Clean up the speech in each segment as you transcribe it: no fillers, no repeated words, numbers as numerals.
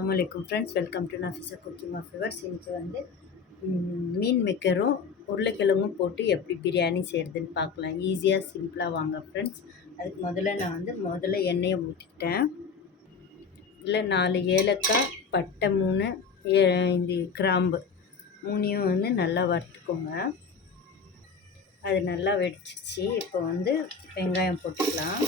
அஸ்ஸலாமு friends, welcome to Nafisa cooking of yours. இன்றைக்கி வந்து மீன் மேக்கரும் உருளைக்கிழங்கும் போட்டு எப்படி பிரியாணி செய்கிறதுன்னு பார்க்கலாம். ஈஸியாக சிம்பிளாக வாங்க ஃப்ரெண்ட்ஸ். அதுக்கு முதல்ல எண்ணெயை ஊற்றிக்கிட்டேன். இதில் 4 ஏலக்காய், பட்டை 3, இந்த கிராம்பு 3யும் வந்து நல்லா வறுத்துக்கோங்க. அது நல்லா வெடிச்சிச்சு. இப்போ வந்து வெங்காயம் போட்டுக்கலாம்.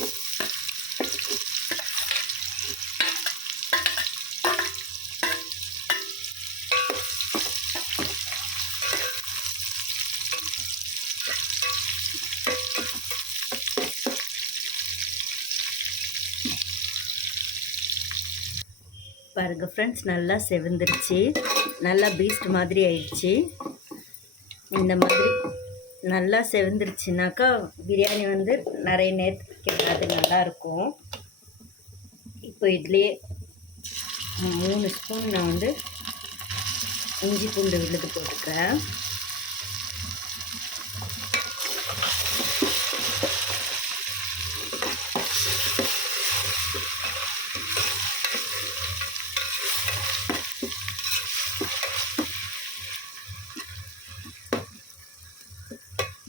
பாருங்கள் ஃப்ரெண்ட்ஸ், நல்லா செவந்துருச்சு. நல்லா பீஸ்ட் மாதிரி ஆயிடுச்சு. இந்த மாதிரி நல்லா செவந்துருச்சுனாக்கா பிரியாணி வந்து நிறைய நேரத்துக்கு அது நல்லாயிருக்கும். இப்போ இதுலேயே 3 ஸ்பூன் நான் வந்து இஞ்சி பூண்டு விழுது போட்டுக்கிறேன்.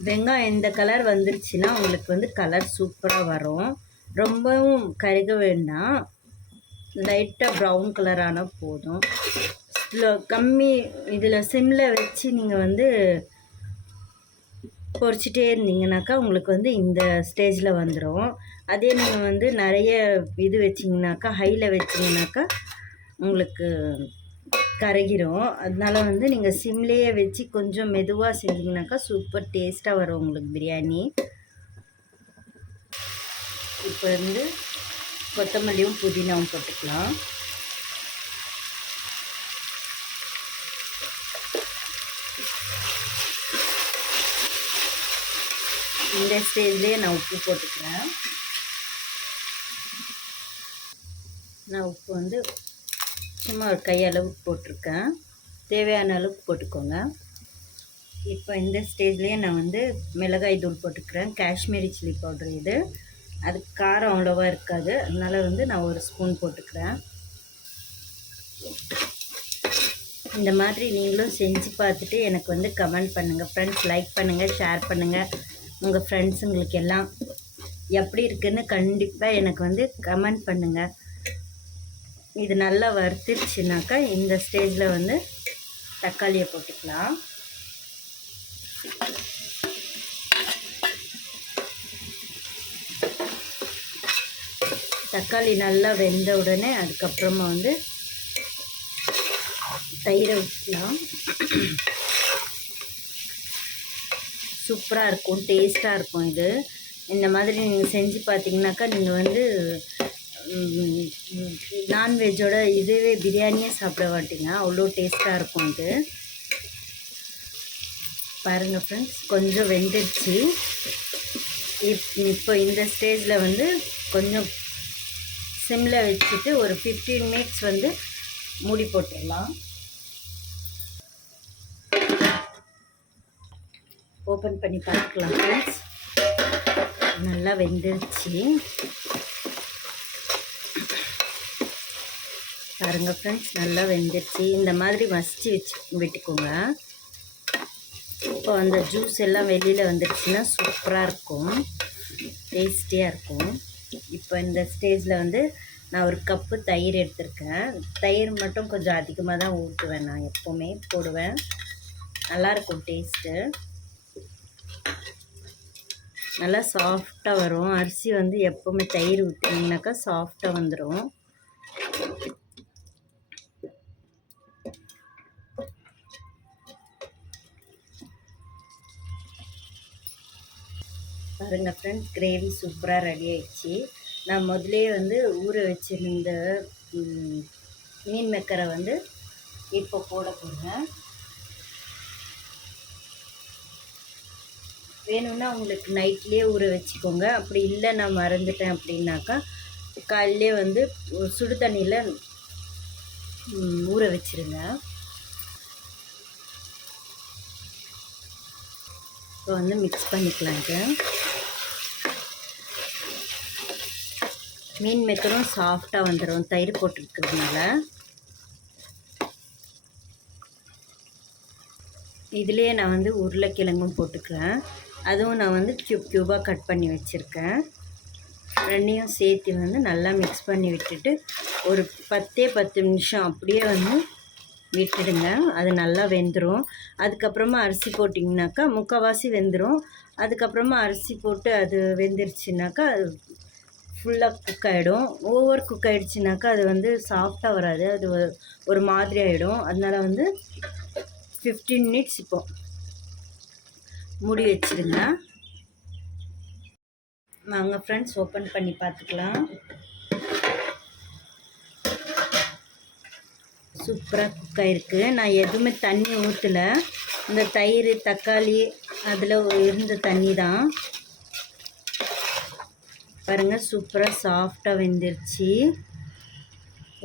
வெங்காயம் இந்த கலர் வந்துருச்சுன்னா உங்களுக்கு வந்து கலர் சூப்பராக வரும். ரொம்பவும் கருக வேண்டாம், லைட்டாக ப்ரௌன் கலர் ஆனால் போதும். கம்மி இதில் சிம்மில் வச்சு நீங்கள் வந்து பொரிச்சிட்டே இருந்தீங்கனாக்கா உங்களுக்கு வந்து இந்த ஸ்டேஜில் வந்துடும். அதே நீங்கள் வந்து நிறைய இது வச்சிங்கனாக்கா, ஹையில் வச்சிங்கனாக்கா உங்களுக்கு கருகிரும். அதனால வந்து நீங்கள் சிம்லேயே வச்சு கொஞ்சம் மெதுவாக செஞ்சிங்கனாக்கா சூப்பர் டேஸ்ட்டாக வரும் உங்களுக்கு பிரியாணி. இப்போ வந்து கொத்தமல்லியும் புதினாவும் போட்டுக்கலாம். இந்த ஸ்டேஜ்லேயே நான் உப்பு போட்டுக்கிறேன். நான் உப்பு வந்து சும்மா ஒரு கையளவுக்கு போட்டிருக்கேன். தேவையான அளவுக்கு போட்டுக்கோங்க. இப்போ இந்த ஸ்டேஜ்லேயே நான் வந்து மிளகாய் தூள் போட்டுக்கிறேன். காஷ்மீரி சில்லி பவுட்ரு இது. அதுக்கு காரம் அவ்வளோவா இருக்காது, அதனால் வந்து நான் 1 ஸ்பூன் போட்டுக்கிறேன். இந்த மாதிரி நீங்களும் செஞ்சு பார்த்துட்டு எனக்கு வந்து கமெண்ட் பண்ணுங்கள் ஃப்ரெண்ட்ஸ். லைக் பண்ணுங்கள், ஷேர் பண்ணுங்கள். உங்கள் ஃப்ரெண்ட்ஸுங்களுக்கு எல்லாம் எப்படி இருக்குதுன்னு கண்டிப்பாக எனக்கு வந்து கமெண்ட் பண்ணுங்கள். இது நல்லா வறுத்துருச்சுனாக்கா இந்த ஸ்டேஜில் வந்து தக்காளியை போட்டுக்கலாம். தக்காளி நல்லா வெந்த உடனே அதுக்கப்புறமா வந்து தயிரை ஊற்றலாம். சூப்பராக இருக்கும், டேஸ்ட்டாக இருக்கும். இது இந்த மாதிரி நீங்கள் செஞ்சு பார்த்தீங்கன்னாக்கா நீங்கள் வந்து நான்வெஜ்ஜோட இதுவே பிரியாணியே சாப்பிட மாட்டீங்க, அவ்வளோ டேஸ்ட்டாக இருக்கும் இது. பாருங்கள் ஃப்ரெண்ட்ஸ், கொஞ்சம் வெந்துடுச்சு. இப்போ இந்த ஸ்டேஜில் வந்து கொஞ்சம் சிம்மில் வச்சுட்டு ஒரு 15 மினிட்ஸ் வந்து மூடி போட்டுடலாம். ஓப்பன் பண்ணி பார்த்துக்கலாம் ஃப்ரெண்ட்ஸ். நல்லா வெந்துடுச்சு. பாருங்கள் ஃப்ரெண்ட்ஸ், நல்லா வெந்துடுச்சு. இந்த மாதிரி மசிச்சு விட்டுக்கோங்க. இப்போ அந்த ஜூஸ் எல்லாம் வெளியில் வந்துடுச்சுன்னா சூப்பராக இருக்கும், டேஸ்டியாக இருக்கும். இப்போ இந்த ஸ்டேஜில் வந்து நான் 1 கப்பு தயிர் எடுத்திருக்கேன். தயிர் மட்டும் கொஞ்சம் அதிகமாக தான் ஊற்றுவேன், நான் எப்போவுமே போடுவேன். நல்லாயிருக்கும் டேஸ்ட்டு. நல்லா சாஃப்டாக வரும். அரிசி வந்து எப்போவுமே தயிர் ஊற்றினீங்கனாக்கா சாஃப்டாக வந்துடும். பாருங்கள் ஃப்ரெண்ட்ஸ், கிரேவி சூப்பராக ரெடி ஆயிடுச்சு. நான் முதலே வந்து ஊற வச்சுருந்த மீன் மேக்கரை வந்து இப்போ போட போகிறேன். வேணும்னா உங்களுக்கு நைட்லேயே ஊற வச்சுக்கோங்க. அப்படி இல்லை நான் மறந்துட்டேன் அப்படின்னாக்கா காலையிலே வந்து சுடு தண்ணியில் ஊற வச்சுருங்க. இப்போ வந்து மிக்ஸ் பண்ணிக்கலாங்க. மீன் மேக்கரும் சாஃப்டாக வந்துடும் தயிர் போட்டுருக்கிறதுனால. இதுலேயே நான் வந்து உருளைக்கிழங்கும் போட்டுக்கிறேன். அதுவும் நான் வந்து க்யூபாக கட் பண்ணி வச்சுருக்கேன். ரெண்டையும் சேர்த்து வந்து நல்லா மிக்ஸ் பண்ணி விட்டுட்டு ஒரு 10 நிமிஷம் அப்படியே வந்து விட்டுடுங்க. அது நல்லா வெந்துடும். அதுக்கப்புறமா அரிசி போட்டிங்கனாக்கா முக்கால்வாசி வெந்துடும். அதுக்கப்புறமா அரிசி போட்டு அது வெந்துருச்சுனாக்கா அது ஃபுல்லாக குக் ஆகிடும். ஓவர் குக் ஆகிடுச்சுனாக்கா அது வந்து சாஃப்டாக வராது. அது ஒரு மாதிரி ஆகிடும். அதனால் வந்து 15 மினிட்ஸ் இப்போது மூடி வச்சுருங்க. வாங்க ஃப்ரெண்ட்ஸ் ஓப்பன் பண்ணி பார்த்துக்கலாம். சூப்பராக குக் ஆகிருக்கு. நான் எதுவுமே தண்ணி ஊற்றலை. இந்த தயிர் தக்காளி அதில் இருந்த தண்ணி தான். பாருங்கள் சூப்பராக சாஃப்டாக வெந்துருச்சு.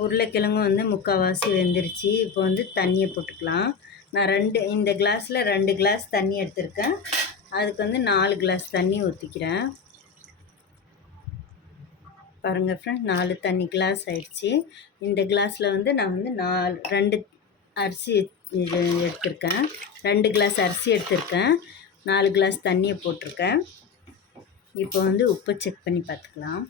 உருளைக்கிழங்கும் வந்து முக்கால்வாசி வெந்துருச்சு. இப்போ வந்து தண்ணியை போட்டுக்கலாம். நான் இந்த கிளாஸில் 2 கிளாஸ் தண்ணி எடுத்திருக்கேன். அதுக்கு வந்து 4 கிளாஸ் தண்ணி ஊற்றிக்கிறேன். பாருங்கள் ஃப்ரெண்ட் 4 தண்ணி கிளாஸ் ஆயிடுச்சு. இந்த கிளாஸில் வந்து நான் வந்து 2 அரிசி இது எடுத்திருக்கேன். 2 கிளாஸ் அரிசி எடுத்திருக்கேன். 4 கிளாஸ் தண்ணியை போட்டிருக்கேன். இப்போ வந்து உப்பு செக் பண்ணி பார்த்துக்கலாம்.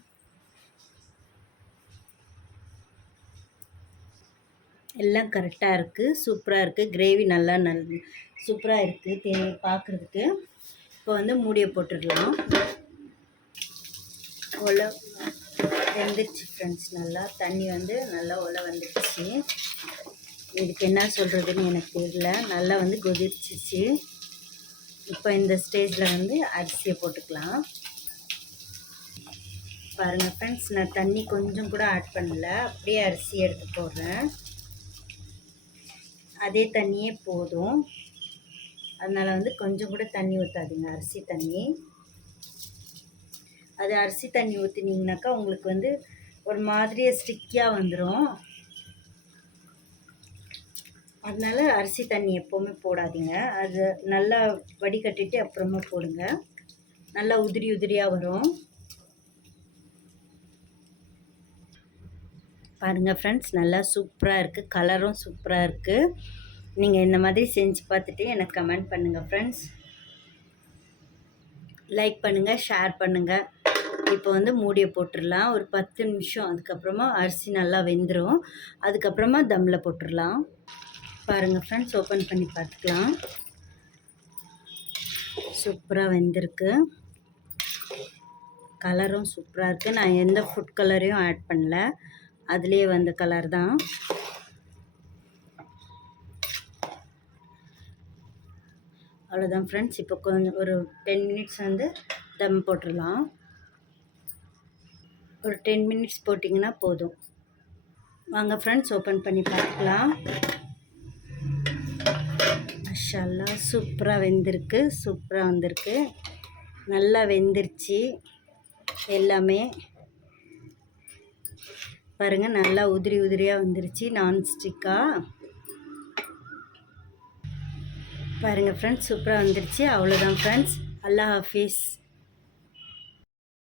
எல்லாம் கரெக்டாக இருக்குது. சூப்பராக இருக்குது. கிரேவி நல்லா சூப்பராக இருக்குது பார்க்குறதுக்கு. இப்போ வந்து மூடியை போட்டுடலாம். ஒலை வெந்துடுச்சு ஃப்ரெண்ட்ஸ். நல்லா தண்ணி வந்து நல்லா ஒலை வந்துடுச்சு. இதுக்கு என்ன சொல்கிறதுன்னு எனக்கு தெரியல. நல்லா வந்து கொதிச்சிச்சு. இப்போ இந்த ஸ்டேஜில் வந்து அரிசியை போட்டுக்கலாம். பாருங்கள் ஃப்ரெண்ட்ஸ் நான் தண்ணி கொஞ்சம் கூட ஆட் பண்ணல. அப்படியே அரிசி எடுத்து போடுறேன். அதே தண்ணியே போதும். அதனால் வந்து கொஞ்சம் கூட தண்ணி ஊற்றாதீங்க. அரிசி தண்ணி அது அரிசி தண்ணி ஊற்றினீங்கனாக்கா உங்களுக்கு வந்து ஒரு மாதிரியே ஸ்டிக்கியாக வந்துடும். அதனால் அரிசி தண்ணி எப்போவுமே போடாதீங்க. அது நல்லா வடிகட்டிட்டு அப்புறமா போடுங்க. நல்லா உதிரி உதிரியாக வரும். பாருங்கள் ஃப்ரெண்ட்ஸ் நல்லா சூப்பராக இருக்குது. கலரும் சூப்பராக இருக்குது. நீங்கள் இந்த மாதிரி செஞ்சு பார்த்துட்டு எனக்கு கமெண்ட் பண்ணுங்கள் ஃப்ரெண்ட்ஸ். லைக் பண்ணுங்கள், ஷேர் பண்ணுங்கள். இப்போ வந்து மூடியை போட்டுடலாம். ஒரு 10 நிமிஷம். அதுக்கப்புறமா அரிசி நல்லா வெந்துடும். அதுக்கப்புறமா தம்மில் போட்டுடலாம். பாருங்கள் ஃப்ரெண்ட்ஸ் ஓப்பன் பண்ணி பார்த்துக்கலாம். சூப்பராக வெந்திருக்கு. கலரும் சூப்பராக இருக்குது. நான் எந்த ஃபுட் கலரையும் ஆட் பண்ணல. அதுலேயே வந்த கலர் தான். அவ்வளோதான் ஃப்ரெண்ட்ஸ். இப்போ கொஞ்சம் ஒரு 10 மினிட்ஸ் வந்து தம் போட்டுடலாம். ஒரு 10 மினிட்ஸ் போட்டிங்கன்னா போதும். வாங்க ஃப்ரெண்ட்ஸ் ஓப்பன் பண்ணி பார்க்கலாம். மாஷாஅல்லாஹ் சூப்பராக வெந்திருக்கு. சூப்பராக வந்திருக்கு. நல்லா வெந்துருச்சு எல்லாமே. பாருங்கள் நல்லா உதிரி உதிரியாக வந்துருச்சு. நான்ஸ்டிக்காக பாருங்கள் ஃப்ரெண்ட்ஸ் சூப்பராக வந்துருச்சு. அவ்வளோதான் ஃப்ரெண்ட்ஸ். அல்லாஹ் ஹாஃபிஸ்.